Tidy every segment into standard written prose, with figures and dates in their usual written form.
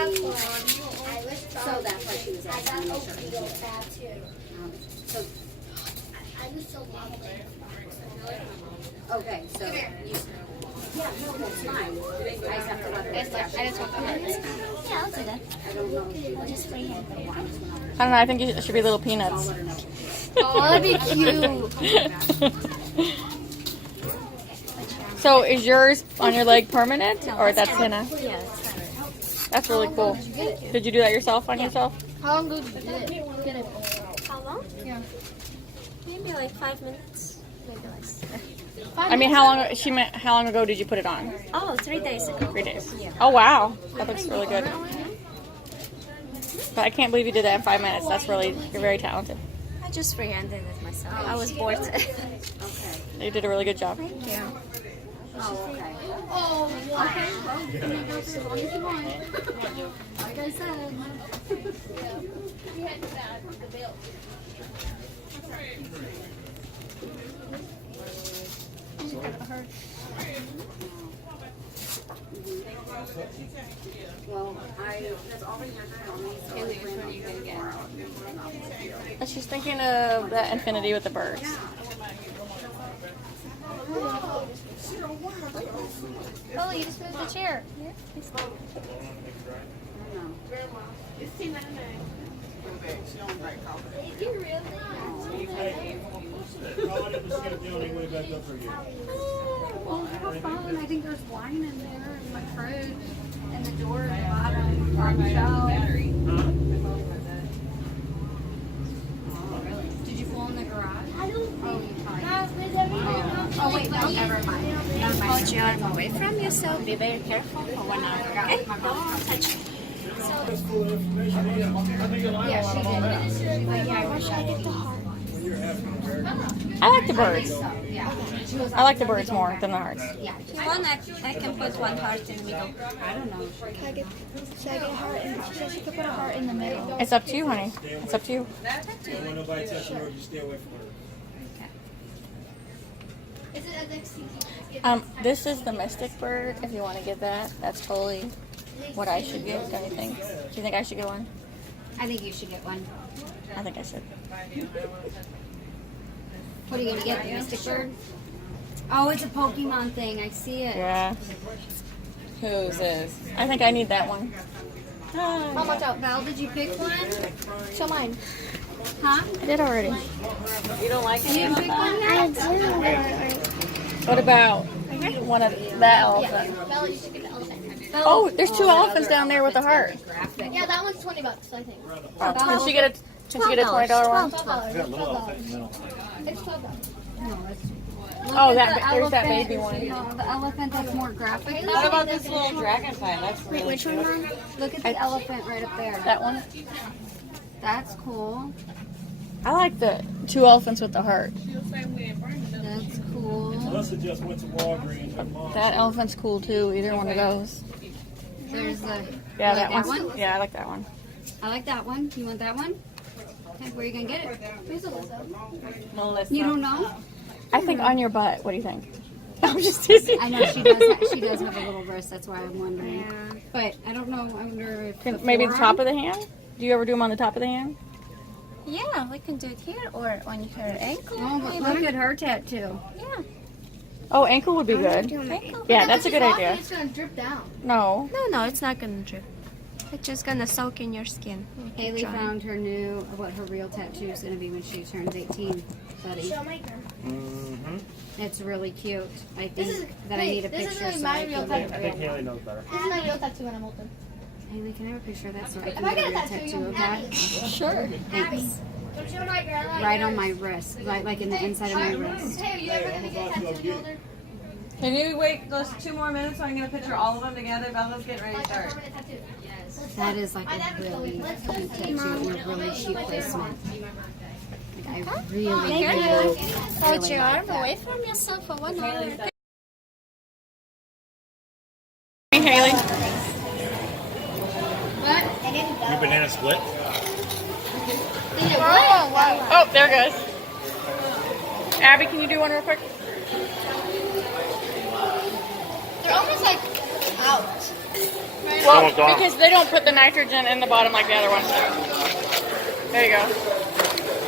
So that's why she was asking me. So okay, so you. Yeah, no, that's fine. I just have to let her. I just want the hearts. Yeah, I'll do that. I don't know if you I'll just freehand it. I don't know. I think it should be little peanuts. Oh, that'd be cute. So is yours on your leg permanent, or that's henna? Yeah, it's fine. That's really cool. Did you do that yourself on yourself? How long did you get it? How long? Yeah. Maybe like 5 minutes. Maybe less. I mean, how long ago did you put it on? Oh, 3 days ago. 3 days. Oh wow, that looks really good. But I can't believe you did that in 5 minutes. That's really, you're very talented. I just freehanded it myself. I was bored. You did a really good job. Thank you. Oh, okay. Oh, okay. Well, you can go as long as you want. Like I said. Well, that's all we have on me. So Haley, which one are you gonna get? She's thinking of that infinity with the birds. Oh, you just moved the chair. Well, have fun. I think there's wine in there in my fridge. And the door at the bottom. On the shelf. Did you fall in the garage? Oh, you tried. Oh, wait, no, never mind. Hold your arm away from you, so be very careful for 1 hour, okay? Don't touch it. Yeah, she did. She's like, yeah, I wish I get the heart. I like the birds. I like the birds more than the hearts. If you want, I can put 1 heart in the middle. I don't know. Should I get a heart in? She said she could put a heart in the middle. It's up to you, honey. It's up to you. Is it a next season? This is the mystic bird. If you want to get that, that's totally what I should get. Don't you think? Do you think I should get one? I think you should get one. I think I should. What are you gonna get? The mystic bird? Oh, it's a Pokemon thing. I see it. Yeah. Who's this? I think I need that one. How much out? Val, did you pick one? Show mine. Huh? I did already. You don't like You didn't pick one yet? I do. What about one of that elephant? Val, you should get the elephant. Oh, there's 2 elephants down there with a heart. Yeah, that one's $20, I think. Oh, can she get a $20 one? $12. It's $12. Oh, there's that baby one. No, the elephant that's more graphic. What about this little dragonfly? That's really Which one, Mom? Look at the elephant right up there. That one. That's cool. I like the 2 elephants with the heart. That's cool. Just went to Walgreens. That elephant's cool too. Either one of those. There's the. Yeah, like that one. Yeah, I like that one. I like that one. You want that one? Okay, where are you gonna get it? Melissa. You don't know? I think on your butt. What do you think? I'm just teasing. I know she does have a little wrist. That's why I'm wondering. But I don't know. I wonder if Maybe the top of the hand. Do you ever do them on the top of the hand? Yeah, we can do it here or on her ankle. Oh, but look at her tattoo. Yeah. Oh, ankle would be good. Ankle. Yeah, that's a good idea. It's gonna drip down. No. No, it's not gonna drip. It's just gonna soak in your skin. Haley found her what her real tattoo is gonna be when she turns 18, buddy. It's really cute. I think I need a picture. This is so my I real can tattoo. I think Haley knows better. This is my real tattoo when I'm older. Haley, can I have a picture of that so I If can I get a get a real tattoo, tattoo you'll of have that? it. Sure. Thanks. Don't you my girl like Right on my wrist, like in the inside of my wrist. Hey, are you ever gonna get a tattoo when you're older? Can you wait those 2 more minutes so I can get a picture of all of them together? Bella's getting ready to Like a start. permanent tattoo. Yes. That is like a really cute tattoo and a really cheap placement. Like I really, Hold your arm away from yourself for 1 hour. Hey, Haley. Your banana split? Oh, there it goes. Abby, can you do one real quick? They're almost like Ouch. Well, Almost gone. because they don't put the nitrogen in the bottom like the other ones do. There you go.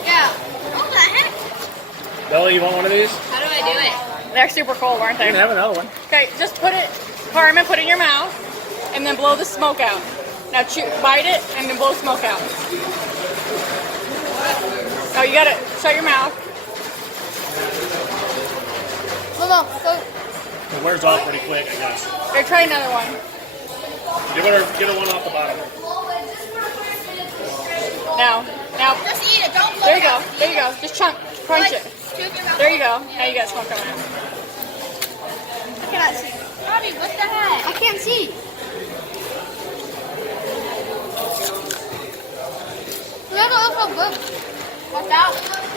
Yeah. What the heck? Bella, you want one of these? How do I do it? They're super cold, aren't You they? can have another one. Okay, just put it, Carmen, put it in your mouth, and then blow the smoke out. Now bite it, and then blow smoke out. Oh, you gotta shut your mouth. Mama, go. It wears off pretty quick, I guess. Here, try another one. Get her one off the bottom. Now, Just eat it. Don't blow there you it go, out. there you go. Just crunch it. Scoop your mouth. There you go. Now you got smoke coming out. I cannot see. Robbie, what the heck? I can't see. That doesn't look so good. What's out?